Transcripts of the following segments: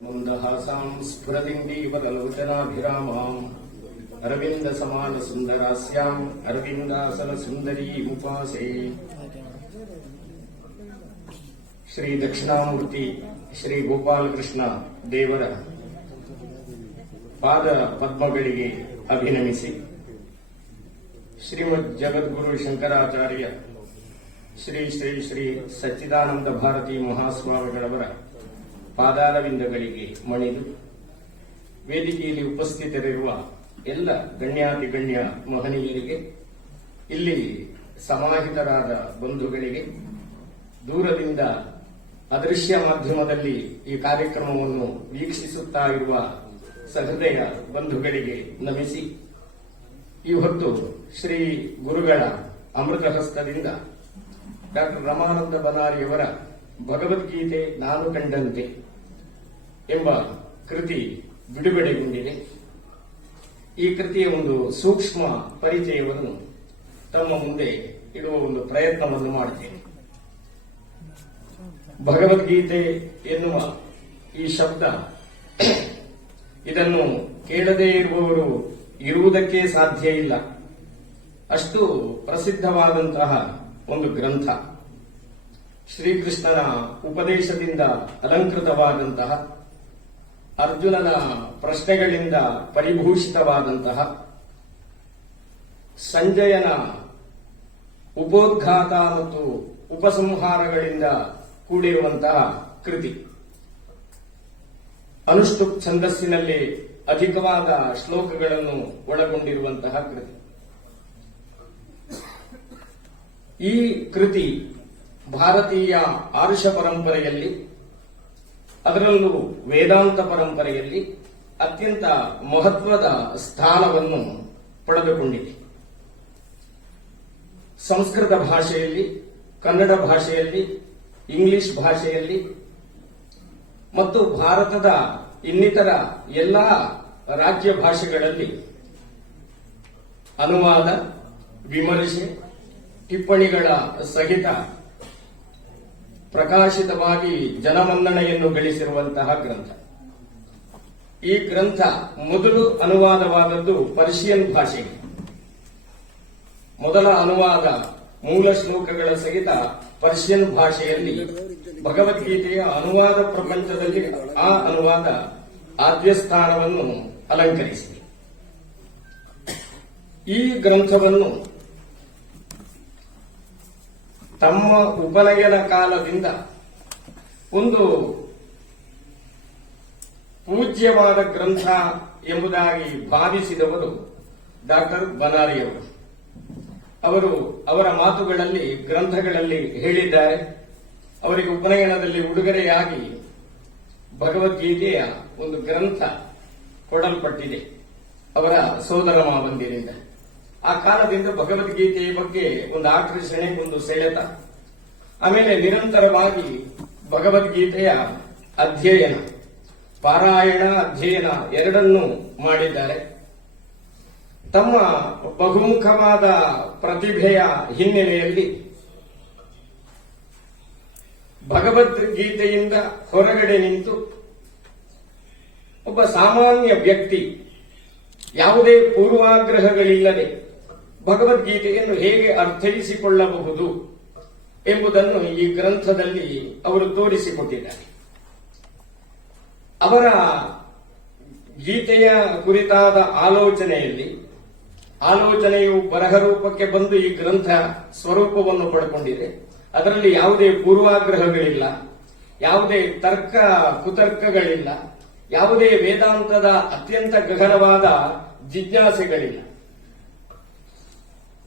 मुन्दहासां स्फुरदिन्दीवदलोचनाभिरामाम् अरविन्दसमानसुन्दरास्याम् अरविन्दासनसुन्दरीमुपासे। ಶ್ರೀ ದಕ್ಷಿಣಾಮೂರ್ತಿ ಶ್ರೀ ಗೋಪಾಲಕೃಷ್ಣ ದೇವರ ಪಾದ ಪದ್ಮಗಳಿಗೆ ಅಭಿನಮಿಸಿ ಶ್ರೀಮದ್ ಜಗದ್ಗುರು ಶಂಕರಾಚಾರ್ಯ ಶ್ರೀ ಶ್ರೀ ಶ್ರೀ ಸಚ್ಚಿದಾನಂದ ಭಾರತಿ ಮಹಾಸ್ವಾಮಿಗಳವರ ಪಾದಾರವಿಂದಗಳಿಗೆ ಮಣಿದು ವೇದಿಕೆಯಲ್ಲಿ ಉಪಸ್ಥಿತರಿರುವ ಎಲ್ಲ ಗಣ್ಯಾತಿಗಣ್ಯ ಮಹನೀಯರಿಗೆ, ಇಲ್ಲಿ ಸಮಾಹಿತರಾದ ಬಂಧುಗಳಿಗೆ, ದೂರದಿಂದ ಅದೃಶ್ಯ ಮಾಧ್ಯಮದಲ್ಲಿ ಈ ಕಾರ್ಯಕ್ರಮವನ್ನು ವೀಕ್ಷಿಸುತ್ತಾ ಇರುವ ಸಹೃದಯ ಬಂಧುಗಳಿಗೆ ನಮಿಸಿ, ಈ ಹೊತ್ತು ಶ್ರೀ ಗುರುಗಳ ಅಮೃತ ಹಸ್ತದಿಂದ ಡಾಕ್ಟರ್ ರಮಾನಂದ ಬನಾರಿಯವರ ಭಗವದ್ಗೀತೆ ನಾನು ಕಂಡಂತೆ ಎಂಬ ಕೃತಿ ಬಿಡುಗಡೆಗೊಂಡಿದೆ. ಈ ಕೃತಿಯ ಒಂದು ಸೂಕ್ಷ್ಮ ಪರಿಚಯವನ್ನು ತಮ್ಮ ಮುಂದೆ ಇಡುವ ಒಂದು ಪ್ರಯತ್ನವನ್ನು ಮಾಡುತ್ತೇನೆ. ಭಗವದ್ಗೀತೆ ಎನ್ನುವ ಈ ಶಬ್ದ, ಇದನ್ನು ಕೇಳದೇ ಇರುವವರು ಇರುವುದಕ್ಕೆ ಸಾಧ್ಯ ಇಲ್ಲ. ಅಷ್ಟು ಪ್ರಸಿದ್ಧವಾದಂತಹ ಒಂದು ಗ್ರಂಥ, ಶ್ರೀಕೃಷ್ಣನ ಉಪದೇಶದಿಂದ ಅಲಂಕೃತವಾದಂತಹ, ಅರ್ಜುನನ ಪ್ರಶ್ನೆಗಳಿಂದ ಪರಿಭೂಷಿತವಾದಂತಹ, ಸಂಜಯನ ಉಪೋದ್ಘಾತ ಮತ್ತು ಉಪಸಂಹಾರಗಳಿಂದ ಕೂಡಿರುವಂತಹ ಕೃತಿ. ಅನುಷ್ಟುಪ್ ಛಂದಸ್ಸಿನಲ್ಲಿ ಅಧಿಕವಾದ ಶ್ಲೋಕಗಳನ್ನು ಒಳಗೊಂಡಿರುವಂತಹ ಕೃತಿ. ಈ ಕೃತಿ ಭಾರತೀಯ ಆರ್ಷ ಪರಂಪರೆಯಲ್ಲಿ, ಅದರಲ್ಲೂ ವೇದಾಂತ ಪರಂಪರೆಯಲ್ಲಿ ಅತ್ಯಂತ ಮಹತ್ವದ ಸ್ಥಾನವನ್ನು ಪಡೆದುಕೊಂಡಿದೆ. ಸಂಸ್ಕೃತ ಭಾಷೆಯಲ್ಲಿ, ಕನ್ನಡ ಭಾಷೆಯಲ್ಲಿ, ಇಂಗ್ಲಿಷ್ ಭಾಷೆಯಲ್ಲಿ ಮತ್ತು ಭಾರತದ ಇನ್ನಿತರ ಎಲ್ಲಾ ರಾಜ್ಯ ಭಾಷೆಗಳಲ್ಲಿ ಅನುವಾದ, ವಿಮರ್ಶೆ, ಟಿಪ್ಪಣಿಗಳ ಸಹಿತ ಪ್ರಕಾಶಿತವಾಗಿ ಜನಮನ್ನಣೆಯನ್ನು ಗಳಿಸಿರುವಂತಹ ಗ್ರಂಥ. ಈ ಗ್ರಂಥ ಮೊದಲು ಅನುವಾದವಾದದ್ದು ಪರ್ಷಿಯನ್ ಭಾಷೆಗೆ. ಮೊದಲ ಅನುವಾದ ಮೂಲ ಶ್ಲೋಕಗಳ ಸಹಿತ ಪರ್ಷಿಯನ್ ಭಾಷೆಯಲ್ಲಿ ಭಗವದ್ಗೀತೆಯ ಅನುವಾದ ಪ್ರಪಂಚದಲ್ಲಿ ಆ ಅನುವಾದ ಆದ್ಯ ಸ್ಥಾನವನ್ನು ಅಲಂಕರಿಸಿದೆ. ಈ ಗ್ರಂಥವನ್ನು ತಮ್ಮ ಉಪನಯನ ಕಾಲದಿಂದ ಒಂದು ಪೂಜ್ಯವಾದ ಗ್ರಂಥ ಎಂಬುದಾಗಿ ಭಾವಿಸಿದವರು ಡಾಕ್ಟರ್ ಬನಾರಿಯವರು. ಅವರು ಅವರ ಮಾತುಗಳಲ್ಲಿ, ಗ್ರಂಥಗಳಲ್ಲಿ ಹೇಳಿದ್ದಾರೆ, ಅವರಿಗೆ ಉಪನಯನದಲ್ಲಿ ಉಡುಗೊರೆಯಾಗಿ ಭಗವದ್ಗೀತೆಯ ಒಂದು ಗ್ರಂಥ ಕೊಡಲ್ಪಟ್ಟಿದೆ ಅವರ ಸೋದರ ಮಾವಂದಿರಿಂದ. ಆ ಕಾಲದಿಂದ ಭಗವದ್ಗೀತೆಯ ಬಗ್ಗೆ ಒಂದು ಆಕರ್ಷಣೆ, ಒಂದು ಸೆಳೆತ, ಆಮೇಲೆ ನಿರಂತರವಾಗಿ ಭಗವದ್ಗೀತೆಯ ಅಧ್ಯಯನ, ಪಾರಾಯಣ, ಅಧ್ಯಯನ ಎರಡನ್ನೂ ಮಾಡಿದ್ದಾರೆ. ತಮ್ಮ ಬಹುಮುಖವಾದ ಪ್ರತಿಭೆಯ ಹಿನ್ನೆಲೆಯಲ್ಲಿ ಭಗವದ್ಗೀತೆಯಿಂದ ಹೊರಗಡೆ ನಿಂತು ಒಬ್ಬ ಸಾಮಾನ್ಯ ವ್ಯಕ್ತಿ ಯಾವುದೇ ಪೂರ್ವಾಗ್ರಹಗಳಿಲ್ಲದೆ ಭಗವದ್ಗೀತೆಯನ್ನು ಹೇಗೆ ಅರ್ಥೈಸಿಕೊಳ್ಳಬಹುದು ಎಂಬುದನ್ನು ಈ ಗ್ರಂಥದಲ್ಲಿ ಅವರು ತೋರಿಸಿಕೊಟ್ಟಿದ್ದಾರೆ. ಅವರ ಗೀತೆಯ ಕುರಿತಾದ ಆಲೋಚನೆಯು ಬರಹ ರೂಪಕ್ಕೆ ಬಂದು ಈ ಗ್ರಂಥ ಸ್ವರೂಪವನ್ನು ಪಡ್ಕೊಂಡಿದೆ. ಅದರಲ್ಲಿ ಯಾವುದೇ ಪೂರ್ವಾಗ್ರಹಗಳಿಲ್ಲ, ಯಾವುದೇ ತರ್ಕ ಕುತರ್ಕಗಳಿಲ್ಲ, ಯಾವುದೇ ವೇದಾಂತದ ಅತ್ಯಂತ ಗಹನವಾದ ಜಿಜ್ಞಾಸೆಗಳಿಲ್ಲ.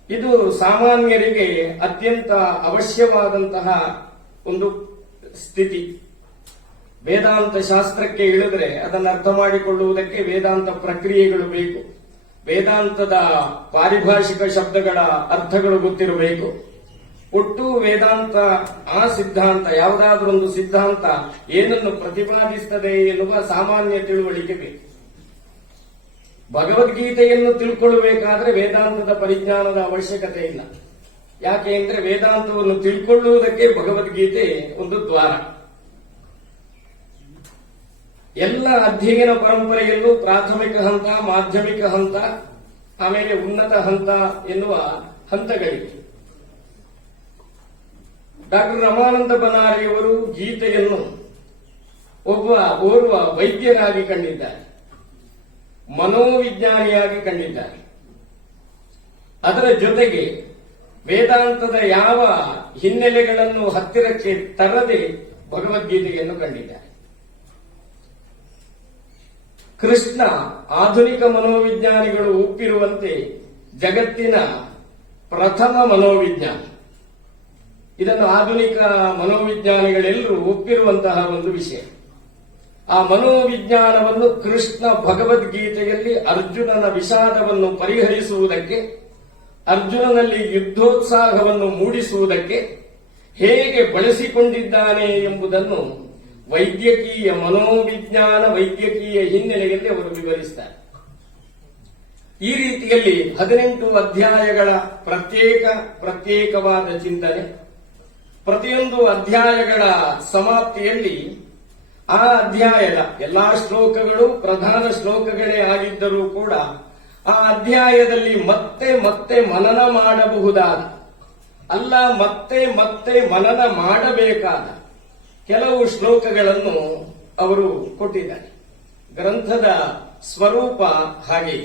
ಇದು ಸಾಮಾನ್ಯರಿಗೆ ಅತ್ಯಂತ ಅವಶ್ಯವಾದಂತಹ ಒಂದು ಸ್ಥಿತಿ. ವೇದಾಂತ ಶಾಸ್ತ್ರಕ್ಕೆ ಇಳಿದ್ರೆ ಅದನ್ನು ಅರ್ಥ ಮಾಡಿಕೊಳ್ಳುವುದಕ್ಕೆ ವೇದಾಂತ ಪ್ರಕ್ರಿಯೆಗಳು ಬೇಕು. ವೇದಾಂತದ ಪಾರಿಭಾಷಿಕ ಶಬ್ದಗಳ ಅರ್ಥಗಳು ಗೊತ್ತಿರಬೇಕು. ಒಟ್ಟು ವೇದಾಂತ, ಆ ಸಿದ್ಧಾಂತ, ಯಾವುದಾದ್ರೊಂದು ಸಿದ್ಧಾಂತ ಏನನ್ನು ಪ್ರತಿಪಾದಿಸುತ್ತದೆ ಎನ್ನುವ ಸಾಮಾನ್ಯ ತಿಳುವಳಿಕೆ ಬೇಕು. ಭಗವದ್ಗೀತೆಯನ್ನು ತಿಳ್ಕೊಳ್ಳಬೇಕಾದ್ರೆ ವೇದಾಂತದ ಪರಿಜ್ಞಾನದ ಅವಶ್ಯಕತೆ ಇಲ್ಲ. ಯಾಕೆ ಅಂದ್ರೆ ವೇದಾಂತವನ್ನು ತಿಳ್ಕೊಳ್ಳುವುದಕ್ಕೆ ಭಗವದ್ಗೀತೆ ಒಂದು ದ್ವಾರ. ಎಲ್ಲ ಅಧ್ಯಯನ ಪರಂಪರೆಯಲ್ಲೂ ಪ್ರಾಥಮಿಕ ಹಂತ, ಮಾಧ್ಯಮಿಕ ಹಂತ, ಆಮೇಲೆ ಉನ್ನತ ಹಂತ ಎನ್ನುವ ಹಂತಗಳಿವೆ. ಡಾಕ್ಟರ್ ರಮಾನಂದ ಬನಾರಿಯವರು ಗೀತೆಯನ್ನು ಓರ್ವ ವೈದ್ಯರಾಗಿ ಕಂಡಿದ್ದಾರೆ, ಮನೋವಿಜ್ಞಾನಿಯಾಗಿ ಕಂಡಿದ್ದಾರೆ. ಅದರ ಜೊತೆಗೆ ವೇದಾಂತದ ಯಾವ ಹಿನ್ನೆಲೆಗಳನ್ನು ಹತ್ತಿರಕ್ಕೆ ತರದೆ ಭಗವದ್ಗೀತೆಯನ್ನು ಕಂಡಿದ್ದಾರೆ. ಕೃಷ್ಣ ಆಧುನಿಕ ಮನೋವಿಜ್ಞಾನಿಗಳು ಒಪ್ಪಿರುವಂತೆ ಜಗತ್ತಿನ ಪ್ರಥಮ ಮನೋವಿಜ್ಞಾನಿ. ಇದನ್ನು ಆಧುನಿಕ ಮನೋವಿಜ್ಞಾನಿಗಳೆಲ್ಲರೂ ಒಪ್ಪಿರುವಂತಹ ಒಂದು ವಿಷಯ. ಆ ಮನೋವಿಜ್ಞಾನವನ್ನು ಕೃಷ್ಣ ಭಗವದ್ಗೀತೆಯಲ್ಲಿ ಅರ್ಜುನನ ವಿಷಾದವನ್ನು ಪರಿಹರಿಸುವುದಕ್ಕೆ, ಅರ್ಜುನನಲ್ಲಿ ಯುದ್ಧೋತ್ಸಾಹವನ್ನು ಮೂಡಿಸುವುದಕ್ಕೆ ಹೇಗೆ ಬಳಸಿಕೊಂಡಿದ್ದಾನೆ ಎಂಬುದನ್ನು ವೈದ್ಯಕೀಯ ಮನೋವಿಜ್ಞಾನ ವೈದ್ಯಕೀಯ ಹಿನ್ನೆಲೆಯಲ್ಲಿ ಅವರು ವಿವರಿಸ್ತಾರೆ. ಈ ರೀತಿಯಲ್ಲಿ 18 ಅಧ್ಯಾಯಗಳ ಪ್ರತ್ಯೇಕವಾದ ಚಿಂತನೆ, ಪ್ರತಿಯೊಂದು ಅಧ್ಯಾಯಗಳ ಸಮಾಪ್ತಿಯಲ್ಲಿ ಆ ಅಧ್ಯಾಯದ ಎಲ್ಲಾ ಶ್ಲೋಕಗಳು ಪ್ರಧಾನ ಶ್ಲೋಕಗಳೇ ಆಗಿದ್ದರೂ ಕೂಡ ಆ ಅಧ್ಯಾಯದಲ್ಲಿ ಮತ್ತೆ ಮತ್ತೆ ಮನನ ಮಾಡಬಹುದಾದ, ಅಲ್ಲ ಮತ್ತೆ ಮನನ ಮಾಡಬೇಕಾದ ಕೆಲವು ಶ್ಲೋಕಗಳನ್ನು ಅವರು ಕೊಟ್ಟಿದ್ದಾರೆ. ಗ್ರಂಥದ ಸ್ವರೂಪ ಹಾಗೆ.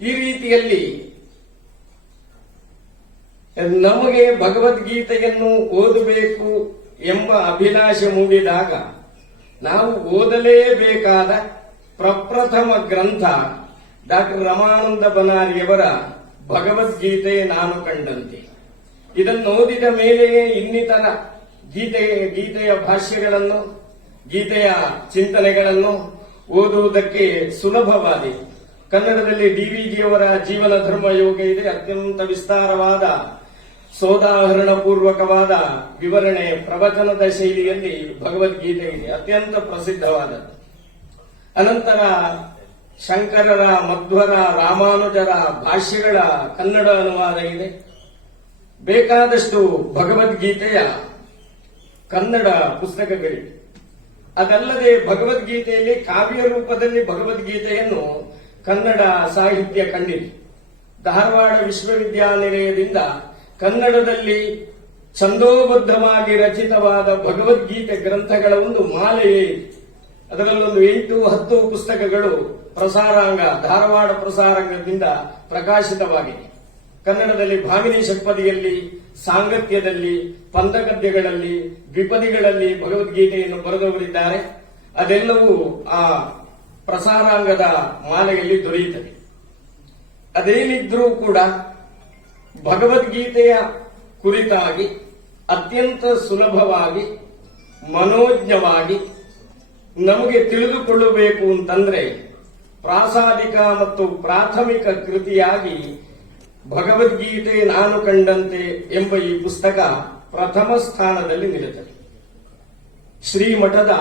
ಈ ರೀತಿಯಲ್ಲಿ ನಮಗೆ ಭಗವದ್ಗೀತೆಯನ್ನು ಓದಬೇಕು ಎಂಬ ಅಭಿಲಾಷೆ ಮೂಡಿದಾಗ ನಾವು ಓದಲೇಬೇಕಾದ ಪ್ರಪ್ರಥಮ ಗ್ರಂಥ ಡಾಕ್ಟರ್ ರಮಾನಂದ ಬನಾರಿಯವರ ಭಗವದ್ಗೀತೆ ನಾನು ಕಂಡಂತೆ. ಇದನ್ನು ಓದಿದ ಮೇಲೆಯೇ ಇನ್ನಿತರ ಗೀತೆಯ ಭಾಷ್ಯಗಳನ್ನು, ಗೀತೆಯ ಚಿಂತನೆಗಳನ್ನು ಓದುವುದಕ್ಕೆ ಸುಲಭವಾಗಿದೆ. ಕನ್ನಡದಲ್ಲಿ ಡಿವಿಜಿಯವರ ಜೀವನ ಧರ್ಮ ಯೋಗ ಇದೆ. ಅತ್ಯಂತ ವಿಸ್ತಾರವಾದ ಸೋದಾಹರಣ ಪೂರ್ವಕವಾದ ವಿವರಣೆ, ಪ್ರವಚನದ ಶೈಲಿಯಲ್ಲಿ ಭಗವದ್ಗೀತೆ ಇದೆ, ಅತ್ಯಂತ ಪ್ರಸಿದ್ಧವಾದದ್ದು. ಅನಂತರ ಶಂಕರರ, ಮಧ್ವರ, ರಾಮಾನುಜರ ಭಾಷ್ಯಗಳ ಕನ್ನಡ ಅನುವಾದ ಇದೆ. ಬೇಕಾದಷ್ಟು ಭಗವದ್ಗೀತೆಯ ಕನ್ನಡ ಪುಸ್ತಕಗಳಿವೆ. ಅದಲ್ಲದೆ ಭಗವದ್ಗೀತೆಯಲ್ಲಿ ಕಾವ್ಯ ರೂಪದಲ್ಲಿ ಭಗವದ್ಗೀತೆಯನ್ನು ಕನ್ನಡ ಸಾಹಿತ್ಯ ಕಂಡಿದೆ. ಧಾರವಾಡ ವಿಶ್ವವಿದ್ಯಾನಿಲಯದಿಂದ ಕನ್ನಡದಲ್ಲಿ ಛಂದೋಬದ್ಧವಾಗಿ ರಚಿತವಾದ ಭಗವದ್ಗೀತೆ ಗ್ರಂಥಗಳ ಒಂದು ಮಾಲೆಯೇ ಇದೆ. ಅದರಲ್ಲೊಂದು 8-10 ಪುಸ್ತಕಗಳು ಪ್ರಸಾರಾಂಗ, ಧಾರವಾಡ ಪ್ರಸಾರಾಂಗದಿಂದ ಪ್ರಕಾಶಿತವಾಗಿದೆ. ಕನ್ನಡದಲ್ಲಿ ಭಾಮಿನಿ ಷಟ್ಪದಿಯಲ್ಲಿ, ಸಾಂಗತ್ಯದಲ್ಲಿ, ಪಂದಗದ್ಯಗಳಲ್ಲಿ, ದ್ವಿಪದಿಗಳಲ್ಲಿ ಭಗವದ್ಗೀತೆಯನ್ನು ಬರೆದವರಿದ್ದಾರೆ. ಅದೆಲ್ಲವೂ ಆ ಪ್ರಸಾರಾಂಗದ ಮಾಲೆಯಲ್ಲಿ ದೊರೆಯುತ್ತದೆ. ಅದೇನಿದ್ರೂ ಕೂಡ ಭಗವದ್ಗೀತೆಯ ಕುರಿತಾಗಿ ಅತ್ಯಂತ ಸುಲಭವಾಗಿ, ಮನೋಜ್ಞವಾಗಿ ನಮಗೆ ತಿಳಿದುಕೊಳ್ಳಬೇಕು ಅಂತಂದ್ರೆ ಪ್ರಾಸಾದಿಕ ಮತ್ತು ಪ್ರಾಥಮಿಕ ಕೃತಿಯಾಗಿ ಭಗವದ್ಗೀತೆ ನಾನು ಕಂಡಂತೆ ಎಂಬ ಈ ಪುಸ್ತಕ ಪ್ರಥಮ ಸ್ಥಾನದಲ್ಲಿ ನಿಲ್ಲುತ್ತದೆ. ಶ್ರೀಮಠದ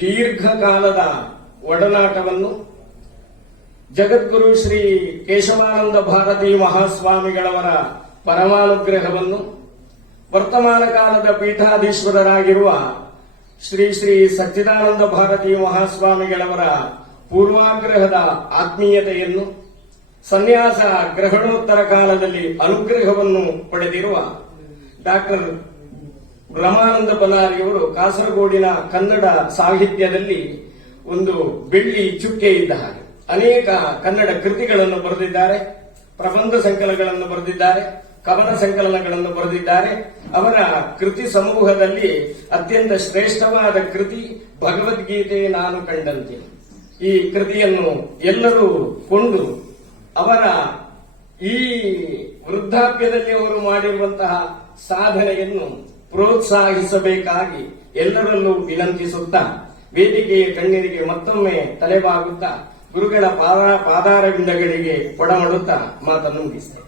ದೀರ್ಘಕಾಲದ ಒಡನಾಟವನ್ನು, ಜಗದ್ಗುರು ಶ್ರೀ ಕೇಶವಾನಂದ ಭಾರತೀ ಮಹಾಸ್ವಾಮಿಗಳವರ ಪರಮಾನುಗ್ರಹವನ್ನು, ವರ್ತಮಾನ ಕಾಲದ ಪೀಠಾಧೀಶ್ವರರಾಗಿರುವ ಶ್ರೀ ಶ್ರೀ ಸಚ್ಚಿದಾನಂದ ಭಾರತೀ ಮಹಾಸ್ವಾಮಿಗಳವರ ಪೂರ್ವಾಗ್ರಹದ ಆತ್ಮೀಯತೆಯನ್ನು, ಸನ್ಯಾಸ ಗ್ರಹಣೋತ್ತರ ಕಾಲದಲ್ಲಿ ಅನುಗ್ರಹವನ್ನು ಪಡೆದಿರುವ ಡಾಕ್ಟರ್ ರಮಾನಂದ ಬನಾರಿಯವರು ಕಾಸರಗೋಡಿನ ಕನ್ನಡ ಸಾಹಿತ್ಯದಲ್ಲಿ ಒಂದು ಬೆಳ್ಳಿ ಚುಕ್ಕೆ ಇದ್ದ ಹಾಗೆ ಅನೇಕ ಕನ್ನಡ ಕೃತಿಗಳನ್ನು ಬರೆದಿದ್ದಾರೆ. ಪ್ರಬಂಧ ಸಂಕಲನಗಳನ್ನು ಬರೆದಿದ್ದಾರೆ, ಕವನ ಸಂಕಲನಗಳನ್ನು ಬರೆದಿದ್ದಾರೆ. ಅವರ ಕೃತಿ ಸಮೂಹದಲ್ಲಿ ಅತ್ಯಂತ ಶ್ರೇಷ್ಠವಾದ ಕೃತಿ ಭಗವದ್ಗೀತೆ ನಾನು ಕಂಡಂತೆ. ಈ ಕೃತಿಯನ್ನು ಎಲ್ಲರೂ ಕೊಂಡು ಅವರ ಈ ವೃದ್ಧಾಪ್ಯದಲ್ಲಿ ಅವರು ಮಾಡಿರುವಂತಹ ಸಾಧನೆಯನ್ನು ಪ್ರೋತ್ಸಾಹಿಸಬೇಕಾಗಿ ಎಲ್ಲರಲ್ಲೂ ವಿನಂತಿಸುತ್ತಾ, ವೇದಿಕೆಯ ಕಣ್ಣೀರಿಗೆ ಮತ್ತೊಮ್ಮೆ ತಲೆಬಾಗುತ್ತಾ, ಗುರುಗಳ ಪಾದಾರವಿಂದಗಳಿಗೆ ಕೊಡಮಡುತ್ತಾ ಮಾತನ್ನು ಮುಗಿಸ್ತೇನೆ.